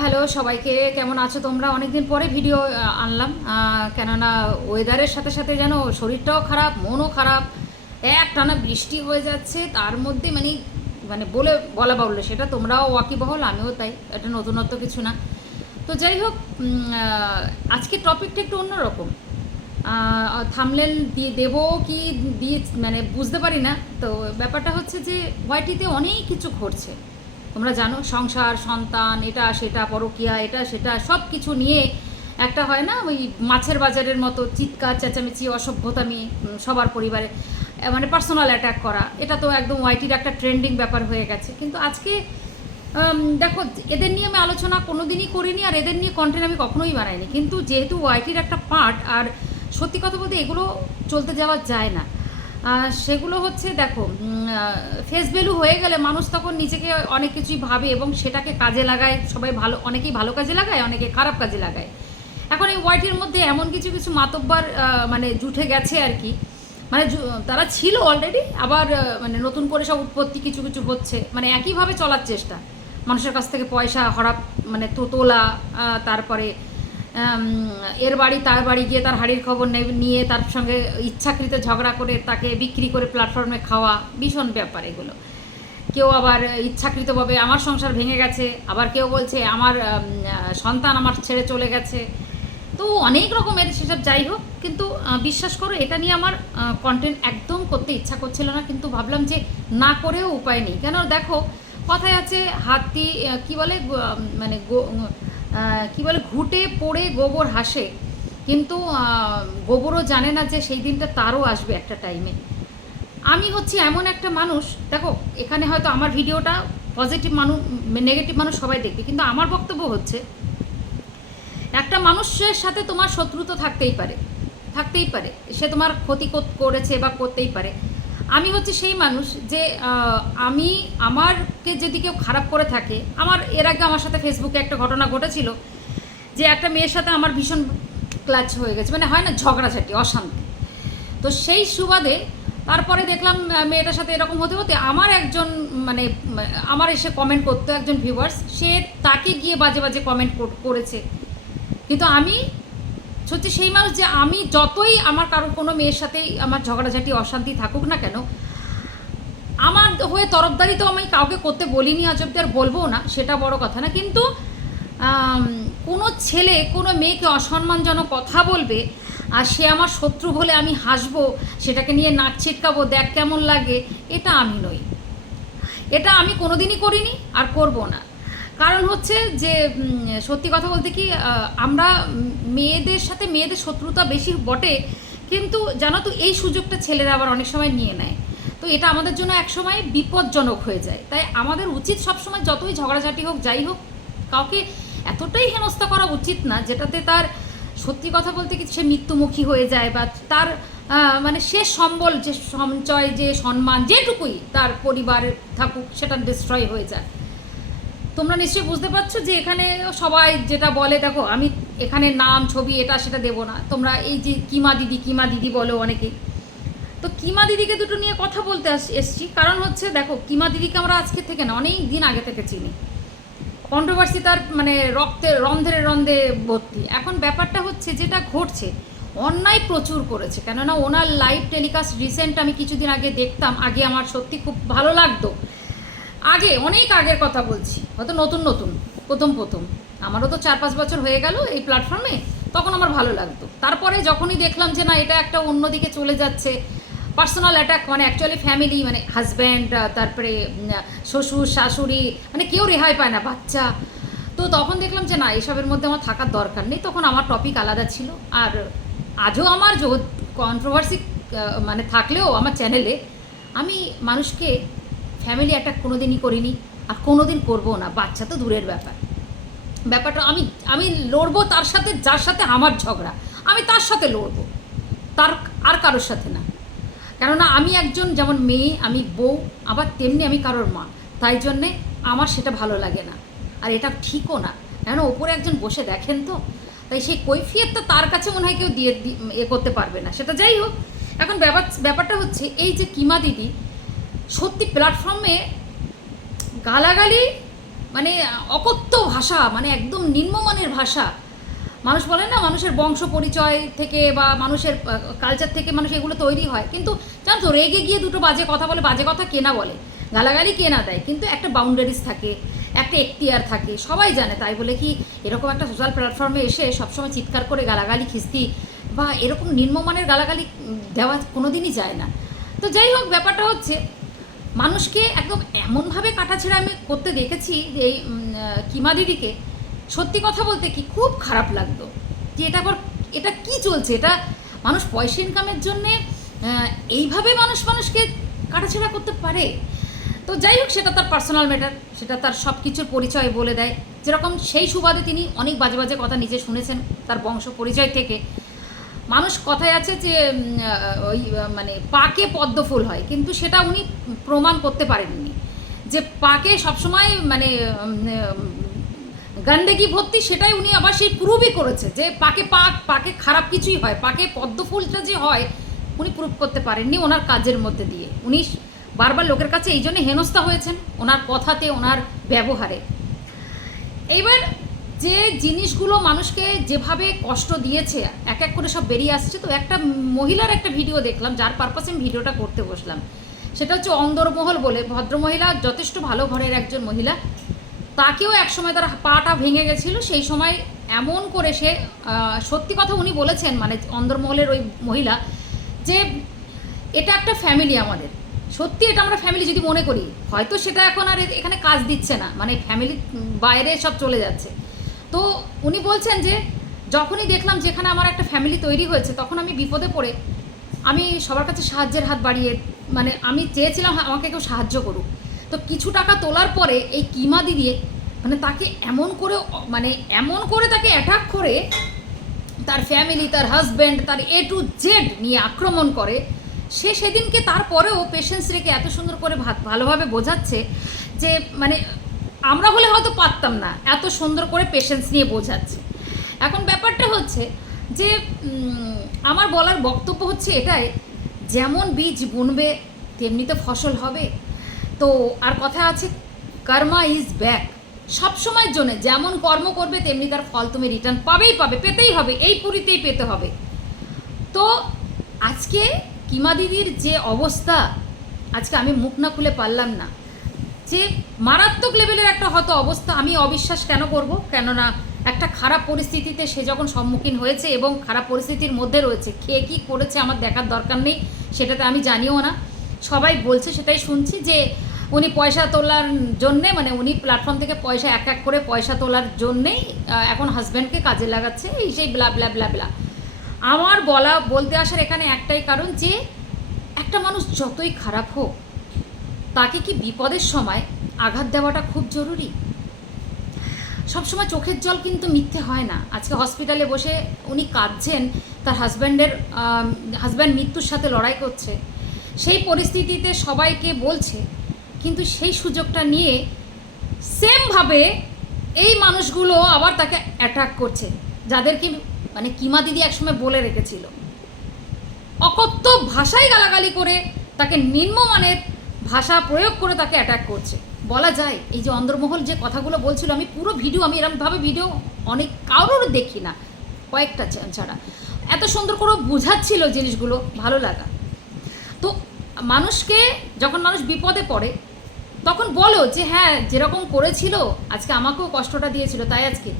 Hello সবাইকে, কেমন আছো তোমরা? অনেকদিন পরে ভিডিও আনলাম। কেননা ওয়েদারের সাথে সাথে যেন শরীরটাও খারাপ, মনও খারাপ। এক টানা বৃষ্টি হয়ে যাচ্ছে, তার মধ্যে মানে মানে বলে, বলা বাহুল্য, সেটা তোমরাও ওয়াকিবহল আমিও তাই, এটা নতুনত্ব কিছু না। তো যাই হোক আজকে টপিকটা একটু অন্যরকম। থামলেন দিয়ে দেবো কি দিয়ে মানে বুঝতে পারি না, তো ব্যাপারটা হচ্ছে যে ওয়াইটিতে অনেক কিছু ঘটছে। তোমরা জানো, সংসার, সন্তান, এটা, সেটা, পরকিয়া, এটা, সেটা সব কিছু নিয়ে একটা হয় না, ওই মাছের বাজারের মতো চিৎকার, চেঁচামেচি অসভ্যতামি সবার পরিবারে মানে পার্সোনাল অ্যাটাক করা। এটা তো একদম ওয়াইটির একটা ট্রেন্ডিং ব্যাপার হয়ে গেছে। কিন্তু আজকে দেখো, এদের নিয়ে আমি আলোচনা কোনোদিনই করিনি, আর এদের নিয়ে কন্টেন্ট আমি কখনোই বানাইনি। কিন্তু যেহেতু ওয়াইটির একটা পার্ট আর সত্যি কথা বলতে এগুলো চলতে যাওয়া যায় না সেগুলো হচ্ছে দেখো ফেস ভ্যালু হয়ে গেলে মানুষ তখন নিজেকে অনেক কিছুই ভাবে এবং সেটাকে কাজে লাগায়। সবাই ভালো, অনেকেই ভালো কাজে লাগায়, অনেকে খারাপ কাজে লাগায়। এখন এই ওয়াইটির মধ্যে এমন কিছু কিছু মাতব্বার মানে জুটে গেছে আর কি। মানে তারা ছিল অলরেডি আবার মানে নতুন করে সব উৎপত্তি কিছু কিছু হচ্ছে। মানে একইভাবে চলার চেষ্টা। মানুষের কাছ থেকে পয়সা হরাপ মানে তোলা তারপরে এর বাড়ি, তার বাড়ি গিয়ে তার হাড়ির খবর নিয়ে তার সঙ্গে ইচ্ছাকৃত ঝগড়া করে তাকে বিক্রি করে প্ল্যাটফর্মে খাওয়া ভীষণ ব্যাপার এগুলো। কেউ আবার ইচ্ছাকৃতভাবে আমার সংসার ভেঙে গেছে, আবার কেউ বলছে আমার সন্তান আমার ছেড়ে চলে গেছে। তো অনেক রকমের সেসব যাই হোক, কিন্তু বিশ্বাস করো এটা নিয়ে আমার কন্টেন্ট একদম করতে ইচ্ছা করছিল না, কিন্তু ভাবলাম যে না করেও উপায় নেই। কেন দেখো, কথায় আছে হাতি কি বলে মানে কি বলে, ঘুটে পড়ে গোবর হাসে। কিন্তু গোবরও জানে না যে সেই দিনটা তারও আসবে একটা টাইমে আমি হচ্ছি এমন একটা মানুষ, দেখো, এখানে হয়তো আমার ভিডিওটা পজিটিভ মানুষ নেগেটিভ মানুষ সবাই দেখবে, কিন্তু আমার বক্তব্য হচ্ছে, একটা মানুষের সাথে তোমার শত্রুতা থাকতেই পারে থাকতেই পারে। সে তোমার ক্ষতি করেছে বা করতেই পারে। আমি হচ্ছে সেই মানুষ যে আমি আমারকে যদি কেউ খারাপ করে থাকে, আমার এর আগে আমার সাথে ফেসবুকে একটা ঘটনা ঘটেছিল যে একটা মেয়ের সাথে আমার ভীষণ ক্লাচ হয়ে গেছে মানে হয় না ঝগড়াঝাটি, অশান্তি। তো সেই সুবাদে তারপরে দেখলাম মেয়েটার সাথে এরকম হতে হতে আমার একজন মানে আমার এসে কমেন্ট করতো একজন ভিউয়ার্স সে তাকে গিয়ে বাজে বাজে কমেন্ট করেছে। কিন্তু আমি সত্যি সেই মানুষ যে আমি যতই আমার কারও কোনো মেয়ের সাথেই আমার ঝগড়াঝাটি, অশান্তি থাকুক না কেন, আমার হয়ে তরফদারি তো আমি কাউকে করতে বলিনি, আজ অব্দি আর বলব না, সেটা বড় কথা না। কিন্তু কোনো ছেলে, কোনো মেয়েকে অসম্মানজনক কথা বলবে আর সে আমার শত্রু বলে আমি হাসবো, সেটাকে নিয়ে নাক ছিটকাবো, দেখ কেমন লাগে, এটা আমি নই। এটা আমি কোনোদিনই করিনি আর করব না। কারণ হচ্ছে যে সত্যি কথা বলতে কি আমরা মেয়েদের সাথে মেয়েদের শত্রুতা বেশি বটে, কিন্তু জানো তো, এই সুযোগটা ছেলেরা আবার অনেক সময় নিয়ে নেয়। তো এটা আমাদের জন্য একসময় বিপজ্জনক হয়ে যায়। তাই আমাদের উচিত সবসময় যতই ঝগড়াঝাটি হোক, যাই হোক, কাউকে এতটাই হেনস্থা করা উচিত না, যেটাতে তার, সত্যি কথা বলতে কি, সে মৃত্যুমুখী হয়ে যায় বা তার মানে শেষ সম্বল, যে সঞ্চয়, যে সম্মান, যেটুকুই তার পরিবারে থাকুক, সেটা ডিস্ট্রয় হয়ে যায়। তোমরা নিশ্চয়ই বুঝতে পারছ যে এখানে সবাই যেটা বলে, দেখো, আমি এখানে নাম, ছবি, এটা, সেটা দেবো না। তোমরা এই যে কিমা দিদি কিমা দিদি বলো অনেকেই। তো কিমা দিদিকে দুটো নিয়ে কথা বলতে আস- এসছি। কারণ হচ্ছে, দেখো, কিমা দিদিকে আমরা আজকে থেকে না, অনেক দিন আগে থেকে চিনি। কন্ট্রোভার্সি তার মানে রক্তে রন্ধে রন্ধে ভর্তি। এখন ব্যাপারটা হচ্ছে, যেটা ঘটছে, অন্যায় প্রচুর করেছে। কেননা, ওনার লাইভ টেলিকাস্ট রিসেন্ট আমি কিছুদিন আগে দেখতাম, আগে আমার সত্যি খুব ভালো লাগতো। আগে, অনেক আগের কথা বলছি। হয়তো নতুন নতুন, প্রথম প্রথম। আমারও তো চার, পাঁচ বছর হয়ে গেল এই প্ল্যাটফর্মে তখন আমার ভালো লাগতো। তারপরে যখনই দেখলাম যে, না, এটা একটা অন্যদিকে চলে যাচ্ছে পার্সোনাল অ্যাটাক মানে অ্যাকচুয়ালি ফ্যামিলি মানে হাজব্যান্ড তারপরে শ্বশুর, শাশুড়ি মানে কেউ রেহাই পায় না, বাচ্চা। তো তখন দেখলাম যে, না এসবের মধ্যে আমার থাকার দরকার নেই, তখন আমার টপিক আলাদা ছিল। আর আজও আমার কন্ট্রোভার্সি মানে থাকলেও আমার চ্যানেলে আমি মানুষকে ফ্যামিলি অ্যাটাক কোনোদিনই করিনি, আর কোনোদিন করব না, বাচ্চা তো দূরের ব্যাপার। ব্যাপারটা আমি আমি লড়বো তার সাথে, যার সাথে আমার ঝগড়া, আমি তার সাথে লড়বো, তার আর কারোর সাথে না। কেননা আমি একজন যেমন মেয়ে, আমি বউ, আবার তেমনি আমি কারোর মা, তাই জন্যে আমার সেটা ভালো লাগে না, আর এটা ঠিকও না। কেন ওপরে একজন বসে দেখেন তো, তাই সেই কৈফিয়তটা তার কাছে মনে হয় কেউ দিয়ে, এ করতে পারবে না। সেটা যাই হোক, এখন ব্যাপার, ব্যাপারটা হচ্ছে এই যে কিমা দিদি সত্যি প্ল্যাটফর্মে গালাগালি মানে অকথ্য ভাষা মানে একদম নিম্নমানের ভাষা। মানুষ বলে না, মানুষের বংশ পরিচয় থেকে বা মানুষের কালচার থেকে মানুষ এগুলো তৈরি হয়। কিন্তু জানো তো রেগে গিয়ে দুটো বাজে কথা বলে, বাজে কথা কেনা বলে? গালাগালি কেনা দেয়? কিন্তু একটা বাউন্ডারিজ থাকে, একটা এখতিয়ার থাকে, সবাই জানে। তাই বলে কি, এরকম একটা সোশ্যাল প্ল্যাটফর্মে এসে সবসময় চিৎকার করে গালাগালি, খিস্তি বা এরকম নিম্নমানের গালাগালি দেওয়া কোনোদিনই যায় না। তো যাই হোক, ব্যাপারটা হচ্ছে মানুষকে একদম এমনভাবে কাটাছেড়া আমি করতে দেখেছি যে এই কিমা দিদিকে সত্যি কথা বলতে কি খুব খারাপ লাগতো যে এটা আবার, এটা কি চলছে? এটা মানুষ পয়সা ইনকামের জন্যে এইভাবে মানুষ মানুষকে কাটাছেড়া করতে পারে? তো যাই হোক, সেটা তার পার্সোনাল ম্যাটার সেটা তার সব কিছুর পরিচয় বলে দেয়। যেরকম সেই সুবাদে তিনি অনেক বাজে বাজে কথা নিজে শুনেছেন, তার বংশ পরিচয় থেকে। মানুষ কথায় আছে যে ওই মানে পাকে পদ্ম ফুল হয় কিন্তু সেটা উনি প্রমাণ করতে পারেননি। যে পাকে সবসময় মানে উম, ভর্তি সেটাই উনি আবার সেই প্রুভই করেছে যে পাকে পাক পাকে খারাপ কিছুই হয় পাকে পদ্ম ফুলটা যে হয় উনি প্রুভ করতে পারেননি ওনার কাজের মধ্যে দিয়ে। উনি বারবার লোকের কাছে এই জন্য হেনস্থা হয়েছেন ওনার কথাতে ওনার ব্যবহারে। এইবার যে জিনিসগুলো মানুষকে যেভাবে কষ্ট দিয়েছে, এক এক করে সব বেরিয়ে আসছে, তো একটা মহিলার একটা ভিডিও দেখলাম, যার পারপাসে আমি ভিডিওটা করতে বসলাম। সেটা হচ্ছে অন্দরমহল বলে, ভদ্রমহিলা, যথেষ্ট ভালো ঘরের একজন মহিলা। তাকেও একসময় তার পাটা ভেঙে গেছিল, সেই সময় এমন করে সে সত্যি কথা উনি বলেছেন মানে অন্দরমহলের ওই মহিলা, যে এটা একটা ফ্যামিলি আমাদের। সত্যি এটা আমরা ফ্যামিলি যদি মনে করি, হয়তো সেটা এখন আর এখানে কাজ দিচ্ছে না মানে ফ্যামিলি বাইরে সব চলে যাচ্ছে। তো উনি বলছেন যে যখনই দেখলাম যেখানে আমার একটা ফ্যামিলি তৈরি হয়েছে তখন আমি বিপদে পড়ে আমি সবার কাছে সাহায্যের হাত বাড়িয়ে মানে আমি চেয়েছিলাম হ্যাঁ, আমাকে কেউ সাহায্য করুক। তো কিছু টাকা তোলার পরে এই কিমা দিয়ে মানে তাকে এমন করে মানে এমন করে তাকে অ্যাটাক করে তার ফ্যামিলি তার হাজব্যান্ড তার এ টু জেড নিয়ে আক্রমণ করে। সে সেদিনকে তারপরেও পেশেন্স রেখে এত সুন্দর করে ভালোভাবে বোঝাচ্ছে যে মানে আমরা হলে হয়তো পারতাম না। এত সুন্দর করে পেশেন্স নিয়ে বোঝাচ্ছে। এখন ব্যাপারটা হচ্ছে যে আমার বলার বক্তব্য হচ্ছে এটাই, যেমন বীজ বুনবে, তেমনি তো ফসল হবে। তো আর কথা আছে, কর্মা ইজ ব্যাক। সব সময়ের জন্য যেমন কর্ম করবে, তেমনি তার ফল তুমি রিটার্ন পাবেই পাবে, পেতেই হবে, এই পুরীতেই পেতে হবে। তো আজকে কিমা দিদির যে অবস্থা, আজকে আমি মুখ না খুলে পারলাম না। যে মারাত্মক লেভেলের একটা হয়তো অবস্থা আমি অবিশ্বাস কেন করব? কেননা একটা খারাপ পরিস্থিতিতে সে যখন সম্মুখীন হয়েছে এবং খারাপ পরিস্থিতির মধ্যে রয়েছে, কে কী করেছে আমার দেখার দরকার নেই, সেটাতে আমি জানিও না। সবাই বলছে, সেটাই শুনছি যে উনি পয়সা তোলার জন্যে মানে উনি প্ল্যাটফর্ম থেকে পয়সা এক এক করে পয়সা তোলার জন্যেই এখন হাজব্যান্ডকে কাজে লাগাচ্ছে, এই সেই ব্লা ব্লা ব্লা ব্লা আমার বলা, বলতে আসার এখানে একটাই কারণ যে একটা মানুষ যতই খারাপ হোক তাকে কি বিপদের সময় আঘাত দেওয়াটা খুব জরুরি? সবসময় চোখের জল কিন্তু মিথ্যে হয় না। আজকে হসপিটালে বসে উনি কাঁদছেন, তার হাজব্যান্ডের হাজব্যান্ড মৃত্যুর সাথে লড়াই করছে। সেই পরিস্থিতিতে সবাইকে বলছে, কিন্তু সেই সুযোগটা নিয়ে সেমভাবে এই মানুষগুলো আবার তাকে অ্যাটাক করছে যাদেরকে মানে কিমা দিদি একসময় বলে রেখেছিল। অকথ্য ভাষায় গালাগালি করে তাকে নিম্নমানের ভাষা প্রয়োগ করে তাকে অ্যাটাক করছে। বলা যায়, এই যে অন্দরমহল যে কথাগুলো বলছিল, আমি পুরো ভিডিও আমি এরকমভাবে ভিডিও অনেক কারোর দেখি না, কয়েকটা ছাড়া। এত সুন্দর করে বোঝাচ্ছিল জিনিসগুলো, ভালো লাগা। তো মানুষকে, যখন মানুষ বিপদে পড়ে, তখন বলো যে হ্যাঁ যেরকম করেছিল, আজকে আমাকেও কষ্টটা দিয়েছিল, তাই আজকে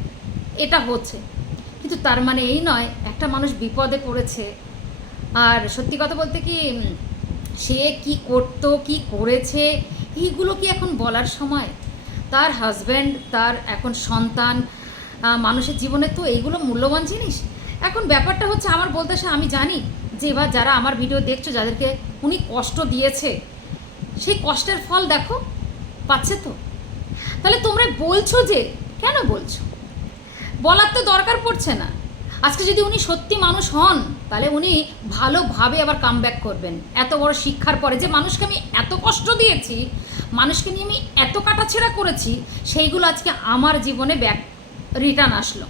এটা হচ্ছে। কিন্তু তার মানে এই নয়, একটা মানুষ বিপদে পড়েছে। আর সত্যি কথা বলতে কি সে কি করতো, কি করেছে, এইগুলো কি এখন বলার সময়? তার হাজব্যান্ড তার এখন সন্তান মানুষের জীবনে তো এইগুলো মূল্যবান জিনিস। এখন ব্যাপারটা হচ্ছে আমার বলতে সে, আমি জানি যে এবার যারা আমার ভিডিও দেখছ, যাদেরকে উনি কষ্ট দিয়েছে, সেই কষ্টের ফল দেখো, পাচ্ছে তো। তাহলে তোমরা বলছো যে, কেন বলছো? বলার তো দরকার পড়ছে না। আজকে যদি উনি সত্যি মানুষ হন, তাহলে উনি ভালোভাবে আবার কাম করবেন। এত বড় শিক্ষার পরে যে মানুষকে আমি এত কষ্ট দিয়েছি, মানুষকে নিয়ে আমি এত কাটাছেড়া করেছি, সেইগুলো আজকে আমার জীবনে ব্যাক রিটার্ন আসলো।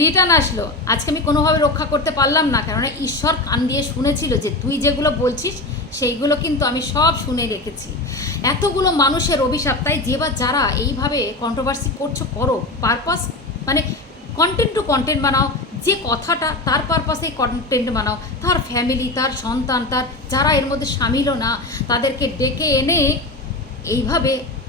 রিটার্ন আসলো। আজকে আমি কোনোভাবে রক্ষা করতে পারলাম না, কেননা ঈশ্বর কান দিয়ে শুনেছিল যে তুই যেগুলো বলছিস, সেইগুলো কিন্তু আমি সব শুনে রেখেছি। এতগুলো মানুষের অভিশাপ, তাই যে বা যারা এইভাবে কন্ট্রোভার্সি করছ, করো। পারপাস মানে কন্টেন্ট টু কন্টেন্ট বানাও যে কথাটা তার পারপাসেই কন্টেন্ট বানাও, তার ফ্যামিলি তার সন্তান, তার, যারা এর মধ্যে সামিলও না, তাদেরকে ডেকে এনে এইভাবে